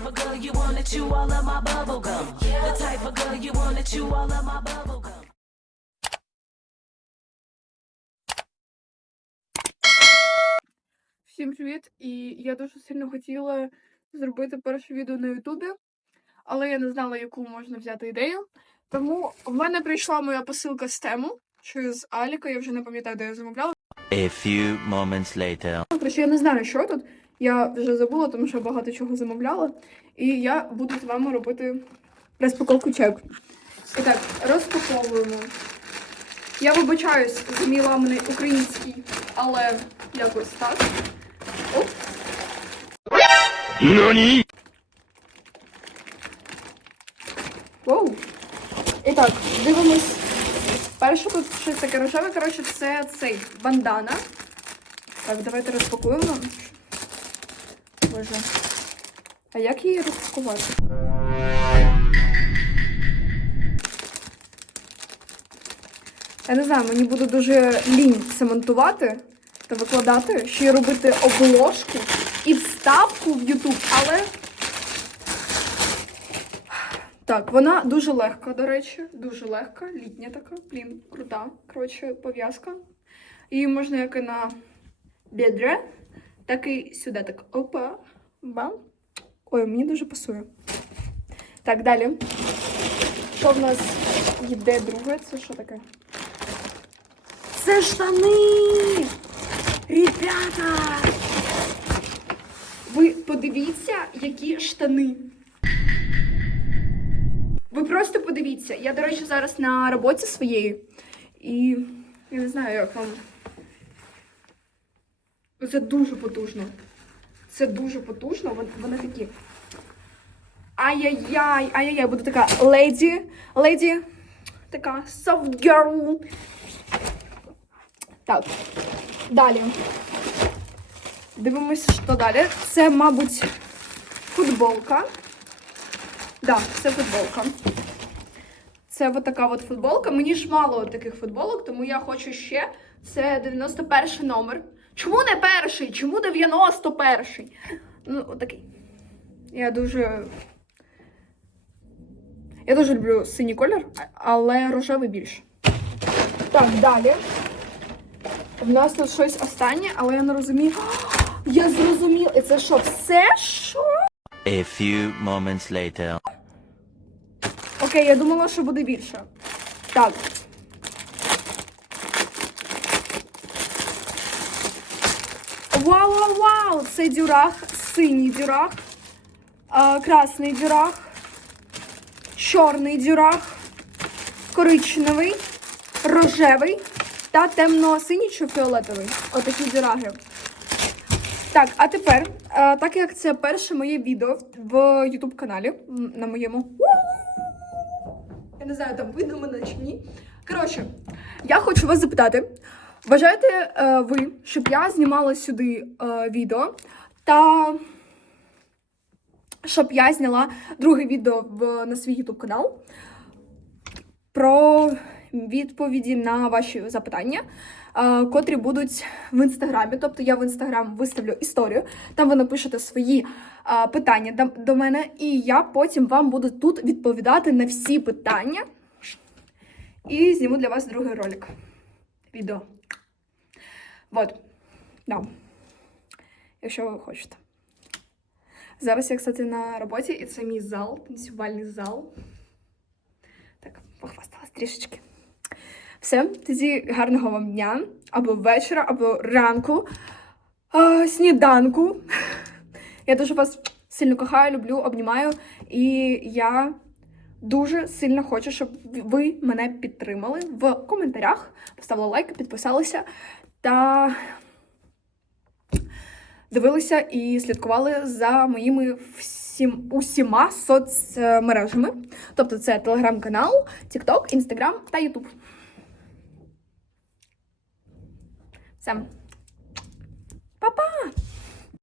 type of girl you wanna chew all of my bubble gum. The type of girl you wanna chew all of my bubble gum. Всім привіт! І я дуже сильно хотіла зробити перше відео на Ютубі, але я не знала, яку можна взяти ідею. Тому в мене прийшла моя посилка з тему чи з Аліка, я вже не пам'ятаю, де я замовляла. A few moments later. Я не знаю, що тут. Я вже забула, тому що багато чого замовляла. І я буду з вами робити розпаковку чек. І так, розпаковуємо. Я вибачаюсь за мій ламаний український, але якось так. Оп. Воу. І так, дивимось. Перше тут щось таке рожеве, коротше, це цей бандана. Так, давайте розпакуємо. Боже. А як її розпакувати? Я не знаю, мені буде дуже лінь це монтувати та викладати, ще й робити обложку і вставку в YouTube, але. Так, вона дуже легка, до речі, дуже легка, літня така, блін, крута. Коротше, пов'язка. Її можна як і на бедра, так і сюди так. Опа. Бам. Ой, мені дуже пасує. Так, далі. Що в нас йде друге? Це що таке? Це штани! Ребята! Ви подивіться, які штани. Ви просто подивіться. Я, до речі, зараз на роботі своєї. І я не знаю, як вам. Це дуже потужно. Це дуже потужно. Вон- Вони такі. Ай-яй-яй, ай-яй-яй, буду така леді, леді, така soft girl. Так, далі. Дивимося, що далі. Це, мабуть, футболка. Так, да, це футболка. Це от така от футболка. Мені ж мало таких футболок, тому я хочу ще. Це 91 номер. Чому не перший? Чому 91? Ну, отакий. Я дуже. Я дуже люблю синій колір, але рожевий більше. Так, далі. В нас тут щось останнє, але я не розумію. Я зрозуміла. І це що? Все що? A few moments later. Окей, я думала, що буде більше. Так. Вау, вау, вау! Це дюрах, синій дюрах, красний дюрах, чорний дюрах, коричневий, рожевий та темно-синій чи фіолетовий. Отакі дюраги. Так, а тепер, так як це перше моє відео в YouTube каналі на моєму. Я не знаю, там видно мене чи ні. Коротше, я хочу вас запитати: вважаєте е, ви, щоб я знімала сюди е, відео та щоб я зняла друге відео в, на свій YouTube канал про відповіді на ваші запитання, е, котрі будуть в інстаграмі. Тобто я в інстаграм виставлю історію, там ви напишете свої е, питання до, до мене, і я потім вам буду тут відповідати на всі питання. І зніму для вас другий ролик. Відео. Вот. Да. Якщо ви хочете. Зараз я, кстати, на роботі, і це мій зал, танцювальний зал. Так, похвасталась трішечки. Все, тоді гарного вам дня, або вечора, або ранку, а, сніданку. Я дуже вас сильно кохаю, люблю, обнімаю. І я дуже сильно хочу, щоб ви мене підтримали в коментарях, поставили лайк, підписалися та дивилися і слідкували за моїми всім усіма соцмережами. Тобто це телеграм-канал, TikTok, Instagram та YouTube. Все. Па-па!